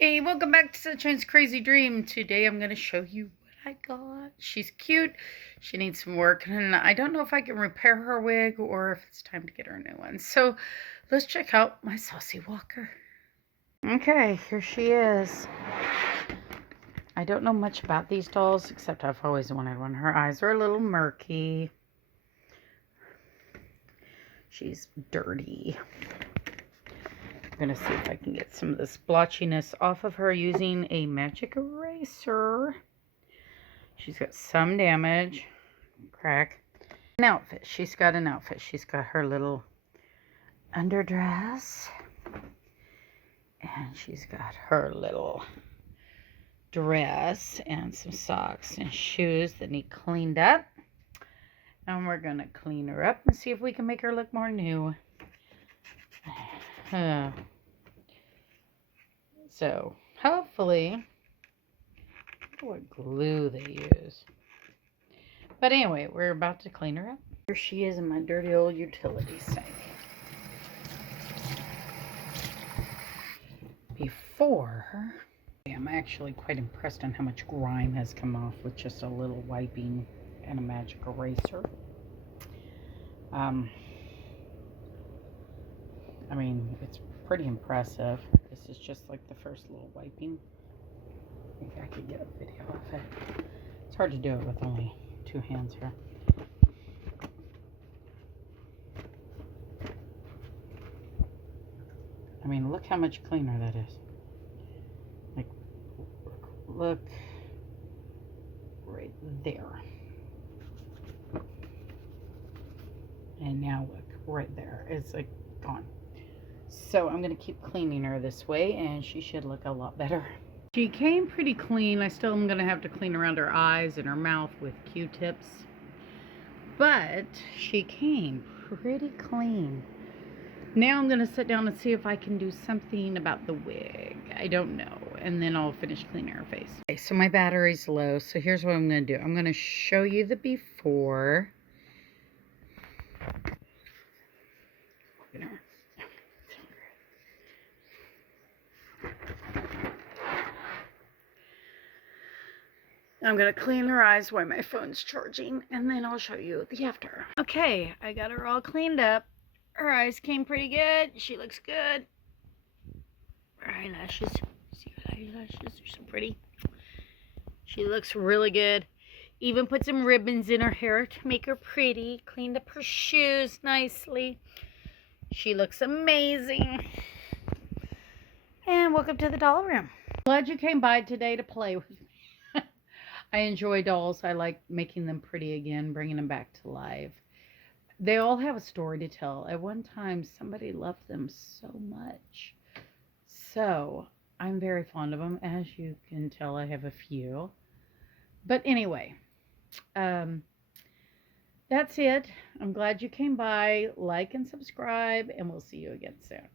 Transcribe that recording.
Hey, welcome back to Sunshine's Crazy Dream. Today I'm going to show you what I got. She's cute. She needs some work, and I don't know if I can repair her wig or if it's time to get her a new one. So let's check out my Saucy Walker. Okay, here she is. I don't know much about these dolls, except I've always wanted one. Her eyes are a little murky. She's dirty. I'm going to see if I can get some of this splotchiness off of her using a magic eraser. She's got some damage. Crack. An outfit. She's got an outfit. She's got her little underdress. And she's got her little dress and some socks and shoes that need cleaned up. And we're going to clean her up and see if we can make her look more new. So, hopefully, what glue they use. But anyway, we're about to clean her up. Here she is in my dirty old utility sink. Before, I'm actually quite impressed on how much grime has come off with just a little wiping and a magic eraser. I mean, it's pretty impressive. This is just like the first little wiping. I think I could get a video of it. It's hard to do it with only two hands here. I mean, look how much cleaner that is. Like, look right there. And now look right there. It's like gone. So I'm going to keep cleaning her this way, and she should look a lot better. She came pretty clean. I still am going to have to clean around her eyes and her mouth with Q-tips. But she came pretty clean. Now I'm going to sit down and see if I can do something about the wig. I don't know. And then I'll finish cleaning her face. Okay, so my battery's low. So here's what I'm going to do. I'm going to show you the before. I'm going to clean her eyes while my phone's charging, and then I'll show you the after. Okay, I got her all cleaned up. Her eyes came pretty good. She looks good. Her eyelashes. See her eyelashes? They're so pretty. She looks really good. Even put some ribbons in her hair to make her pretty. Cleaned up her shoes nicely. She looks amazing. And welcome to the doll room. Glad you came by today to play with me. I enjoy dolls. I like making them pretty again, bringing them back to life. They all have a story to tell. At one time, somebody loved them so much. So, I'm very fond of them. As you can tell, I have a few. But anyway, that's it. I'm glad you came by. Like and subscribe, and we'll see you again soon.